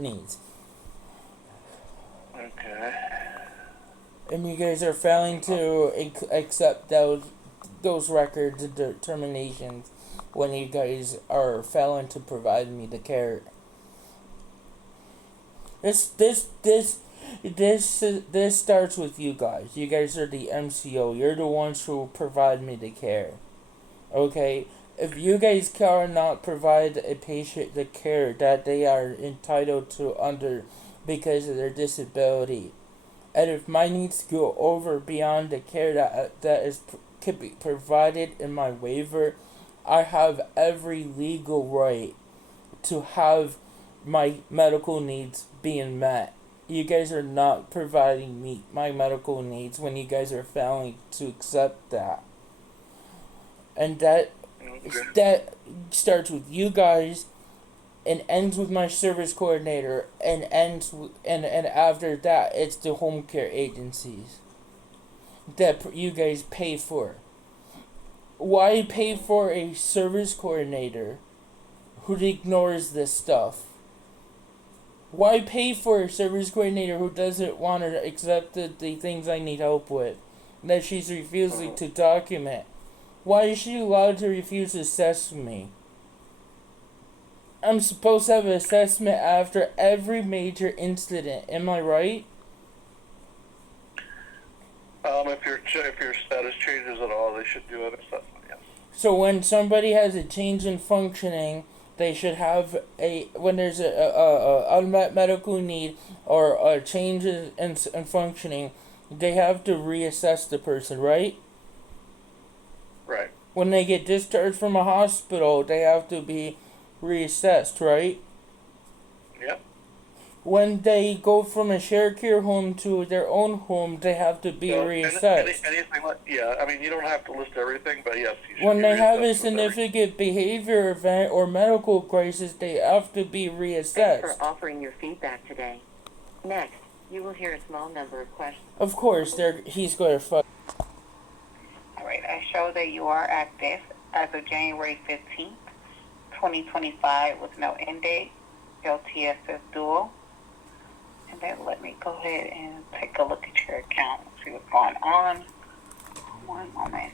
needs. Okay. And you guys are failing to accept those records and determinations when you guys are failing to provide me the care. This starts with you guys. You guys are the MCO. You're the ones who provide me the care. Okay? If you guys cannot provide a patient the care that they are entitled to under because of their disability, and if my needs go over beyond the care that is could be provided in my waiver, I have every legal right to have my medical needs being met. You guys are not providing me my medical needs when you guys are failing to accept that. And Okay. that starts with you guys and ends with my service coordinator and after that it's the home care agencies that you guys pay for. Why pay for a service coordinator who ignores this stuff? Why pay for a service coordinator who doesn't want to accept the things I need help with, that she's refusing to document? Why is she allowed to refuse to assess me? I'm supposed to have an assessment after every major incident. Am I right? If your status changes at all, they should do an assessment. Yes. So when somebody has a change in functioning, they should have when there's a unmet medical need or a change in functioning, they have to reassess the person, right? Right. When they get discharged from a hospital, they have to be reassessed, right? Yep. When they go from a shared care home to their own home, they have to be reassessed. Anything like, yeah, I mean, you don't have to list everything, but yes, you should When be they have a reassessed with every. significant behavior event or medical crisis, they have to be Thanks reassessed. for offering your feedback today. Next, you will hear a small number of questions. Of course, he's going to fuck. All right, I show that you are active as of January 15th, 2025 with no end date, LTSS dual. And then let me go ahead and take a look at your account and see what's going on. One moment.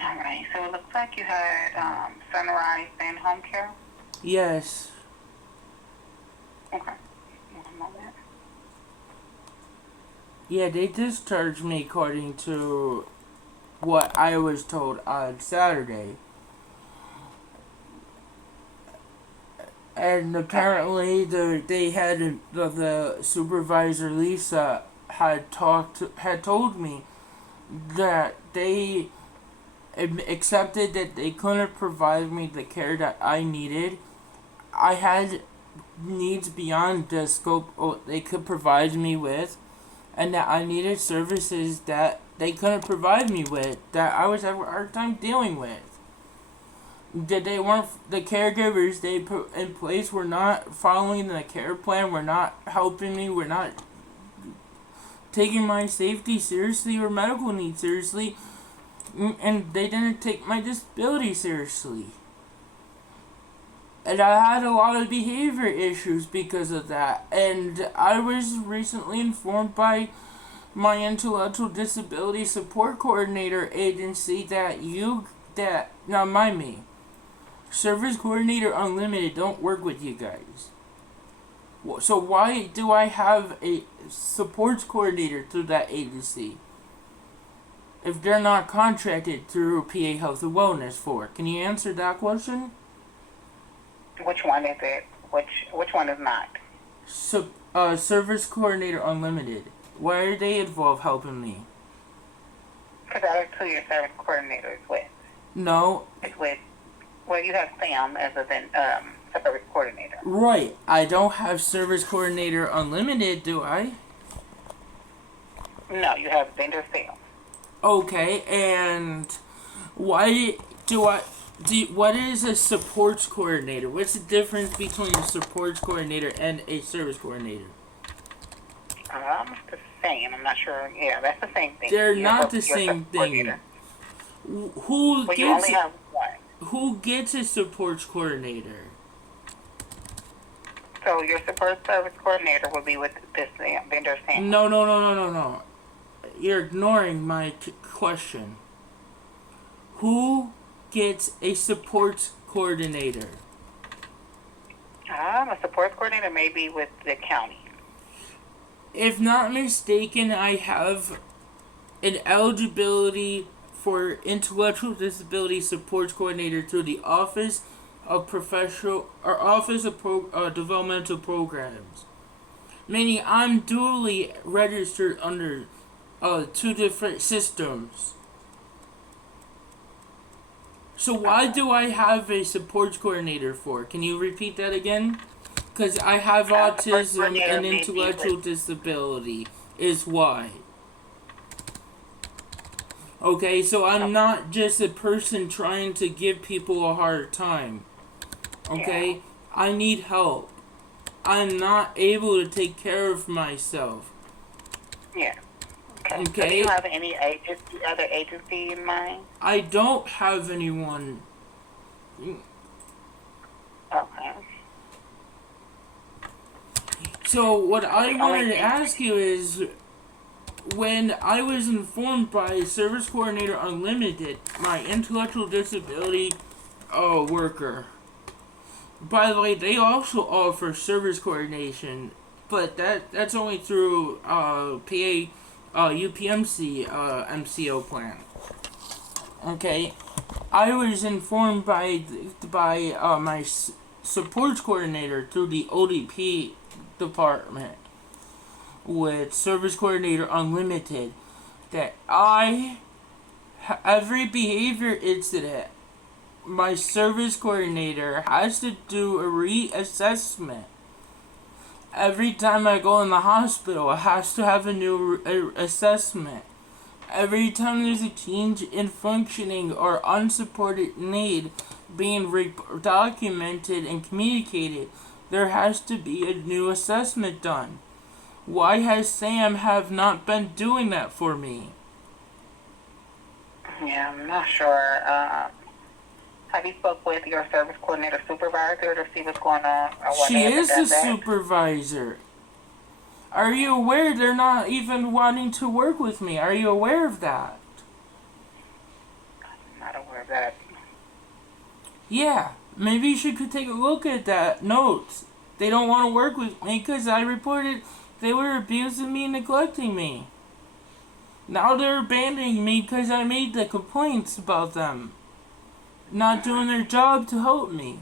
All right, so it looks like you had Sunrise and Home Care. Yes. Okay, one moment. Yeah, they discharged me according to what I was told on Saturday. And apparently, they had the supervisor Lisa had told me that they accepted that they couldn't provide me the care that I needed. I had needs beyond the scope they could provide me with, and that I needed services that they couldn't provide me with, that I was having a hard time dealing with. That they weren't, the caregivers they put in place were not following the care plan, were not helping me, were not taking my safety seriously or medical needs seriously, and they didn't take my disability seriously. And I had a lot of behavior issues because of that. And I was recently informed by my intellectual disability support coordinator agency now mind me, Service Coordinator Unlimited don't work with you guys. So why do I have a supports coordinator through that agency if they're not contracted through PA Health and Wellness for? Can you answer that question? Which one is it? Which one is not? Service Coordinator Unlimited. Why are they involved helping me? Because that is who your service coordinator is with. No, It's with, well, you have Sam as a service coordinator. right. I don't have service coordinator unlimited, do I? No, you have vendor Sam. Okay, and why do I what is a supports coordinator? What's the difference between a supports coordinator and a service coordinator? The same. I'm not sure. Yeah, that's the same thing. They're You're not the your same service thing. coordinator. Who Well, you only gets have one. who gets a supports coordinator? So your support service coordinator will be with this vendor Sam. No. You're ignoring my question. Who gets a supports coordinator? A support coordinator may be with the county. If not mistaken, I have an eligibility for intellectual disability supports coordinator through the Office of Developmental Programs, meaning I'm duly registered under two different systems. So why do I have a supports coordinator for? Can you repeat that again? Because I have autism and intellectual disability is why. Okay, so I'm not just a person trying to give people a hard time. Okay? Yeah. I need help. I'm not able to take care of myself. Yeah. Okay. So do Okay? you have any other agency in mind? I don't have anyone. Okay. So what I The wanted only to thing- ask you is, when I was informed by Service Coordinator Unlimited, my intellectual disability worker. By the way, they also offer service coordination, but that's only through PA UPMC MCO plan. Okay, I was informed by my supports coordinator through the ODP department with Service Coordinator Unlimited that every behavior incident, my service coordinator has to do a reassessment. Every time I go in the hospital, it has to have a new assessment. Every time there's a change in functioning or unsupported need being documented and communicated, there has to be a new assessment done. Why has Sam have not been doing that for me? Yeah, I'm not sure. Have you spoke with your service coordinator supervisor to see what's going on? Or what She they have is done the that? supervisor. Are you aware they're not even wanting to work with me? Are you aware of that? I'm not aware of that. Yeah, maybe you could take a look at that notes. They don't want to work with me because I reported they were abusing me and neglecting me. Now they're abandoning me because I made the complaints about them not doing their job to help me.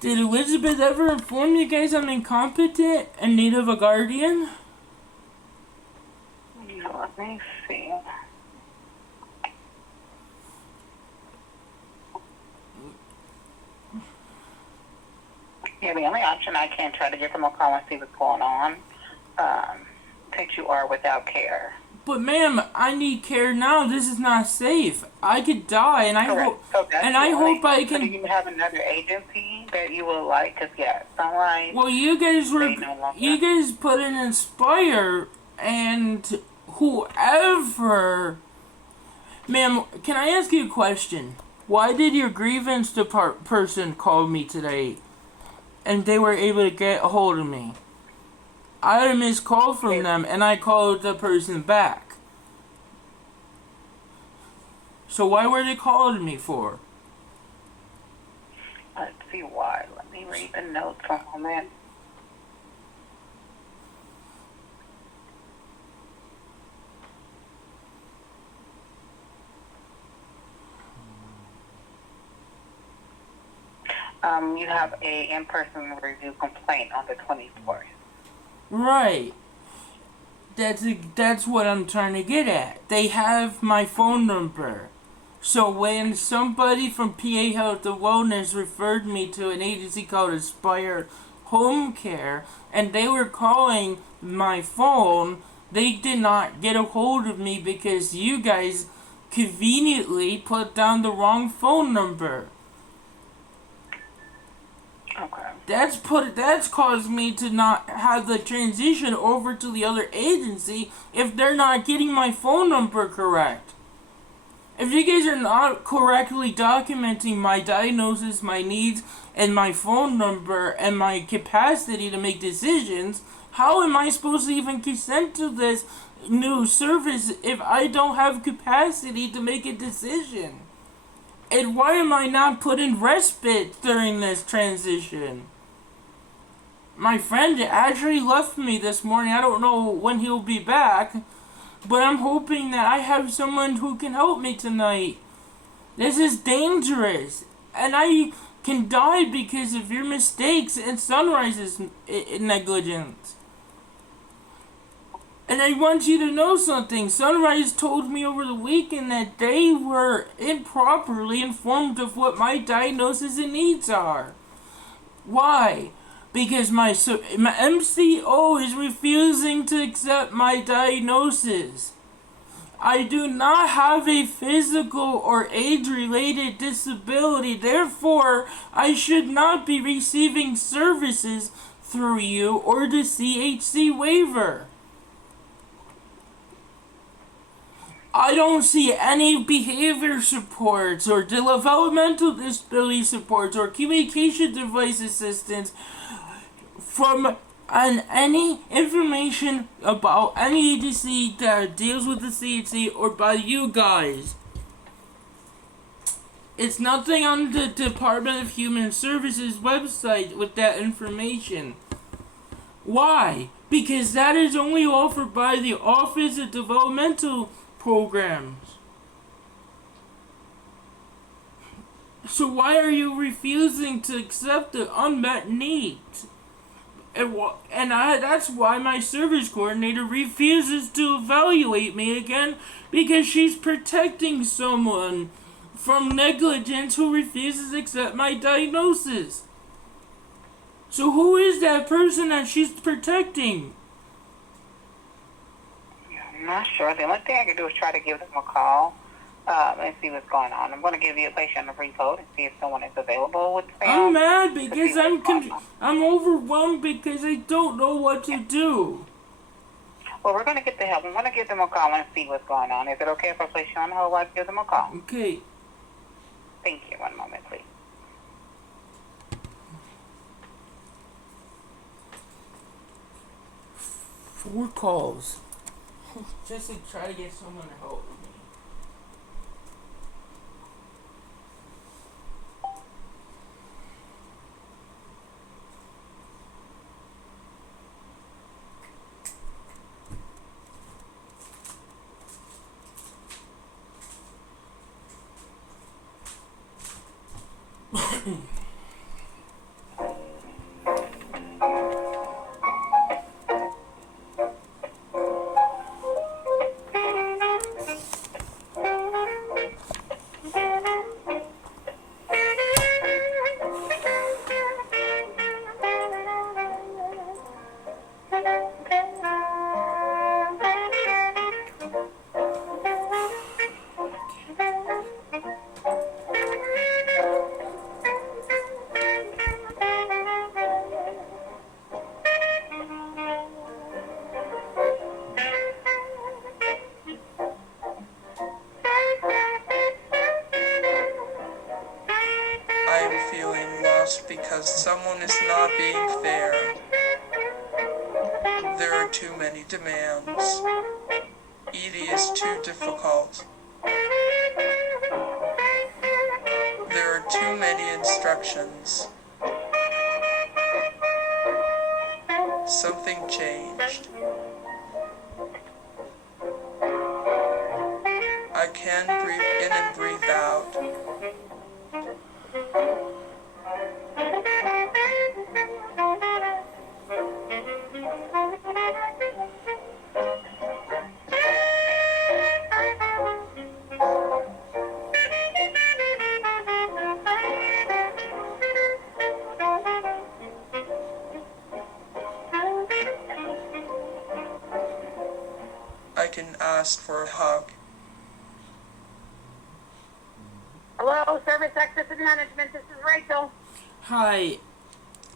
Did Elizabeth ever inform you guys I'm incompetent and need of a guardian? Let me see. Yeah, the only option I can try to get them a call and see what's going on, since you are without care. But ma'am, I need care now. This is not safe. I could die, and I hope. So that's And the I only- hope I So do can. you have another agency that you would like? Because, yeah, Sunrise, Well, you guys were. they no longer. You guys put in Inspire, and whoever. Ma'am, can I ask you a question? Why did your grievance person call me today, and they were able to get a hold of me? I had a missed call from them, and I called the person back. So why were they calling me for? Let's see why. Let me read the notes from a moment. You have a in-person review complaint on the 24th. Right. That's what I'm trying to get at. They have my phone number. So when somebody from PA Health and Wellness referred me to an agency called Aspire Home Care, and they were calling my phone, they did not get a hold of me because you guys conveniently put down the wrong phone number. Okay. That's caused me to not have the transition over to the other agency if they're not getting my phone number correct. If you guys are not correctly documenting my diagnosis, my needs, and my phone number, and my capacity to make decisions, how am I supposed to even consent to this new service if I don't have capacity to make a decision? And why am I not put in respite during this transition? My friend actually left me this morning. I don't know when he'll be back, but I'm hoping that I have someone who can help me tonight. This is dangerous, and I can die because of your mistakes and Sunrise's negligence. And I want you to know something. Sunrise told me over the weekend that they were improperly informed of what my diagnosis and needs are. Why? Because my MCO is refusing to accept my diagnosis. I do not have a physical or age-related disability. Therefore, I should not be receiving services through you or the CHC waiver. I don't see any behavior supports or developmental disability supports or communication device assistance from any information about any agency that deals with the CHC or by you guys. It's nothing on the Department of Human Services website with that information. Why? Because that is only offered by the Office of Developmental Programs. So why are you refusing to accept the unmet needs? That's why my service coordinator refuses to evaluate me again, because she's protecting someone from negligence who refuses to accept my diagnosis. So who is that person that she's protecting? I'm not sure. The only thing I can do is try to give them a call and see what's going on. I'm going to give you a patient on a brief hold and see if someone is available with Sam. I'm mad because I'm overwhelmed because I don't know what to do. Well, we're going to get the help. I'm going to give them a call and see what's going on. Is it okay if I place you on hold while I give them a call? Okay. Thank you. One moment, please. 4 calls. Just to try to get someone to help me. I'm feeling lost because someone is not being fair. There are too many demands. Edie is too difficult. There are too many instructions. Something changed. I can breathe in and breathe out. can ask for a hug. Hello, Service Access and Management. This is Rachel. Hi.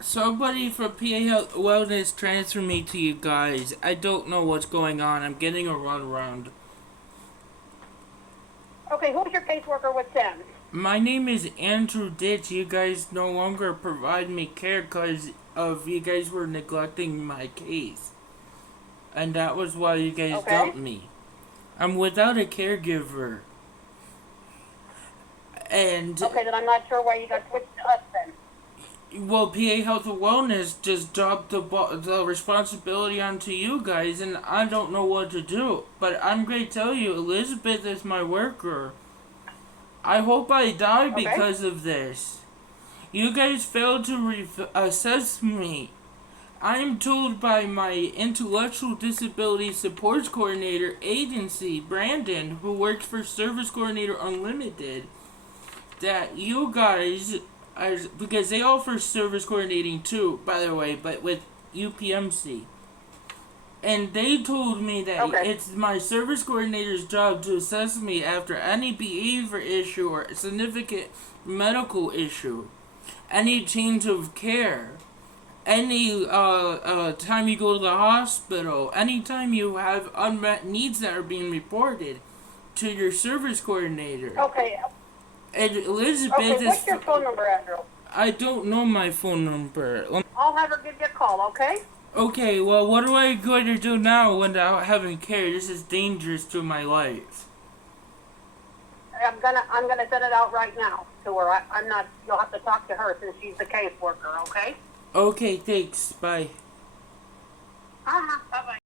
Somebody from PA Health Wellness transferred me to you guys. I don't know what's going on. I'm getting a runaround. Okay, who's your caseworker with them? My name is Andrew Ditch. You guys no longer provide me care because of you guys were neglecting my case. And that was why you guys Okay. dumped me. I'm without a caregiver. And, Okay, then I'm not sure why you got switched to us then. well, PA Health and Wellness just dropped the responsibility onto you guys, and I don't know what to do. But I'm going to tell you, Elizabeth is my worker. I hope I die Okay. because of this. You guys failed to assess me. I'm told by my intellectual disability supports coordinator agency, Brandon, who works for Service Coordinator Unlimited, that you guys, because they offer service coordinating too, by the way, but with UPMC. And they told me that Okay. it's my service coordinator's job to assess me after any behavior issue or significant medical issue, any change of care, any time you go to the hospital, anytime you have unmet needs that are being reported to your service coordinator. Okay, And Elizabeth okay, what's your phone number, Andrew? I don't know my phone number. I'll have her give you a call, okay? Okay, well, what am I going to do now without having care? This is dangerous to my life. I'm gonna send it out right now to her. I'm not, you'll have to talk to her since she's the caseworker, okay? Okay, thanks. Bye. Uh-huh, bye-bye.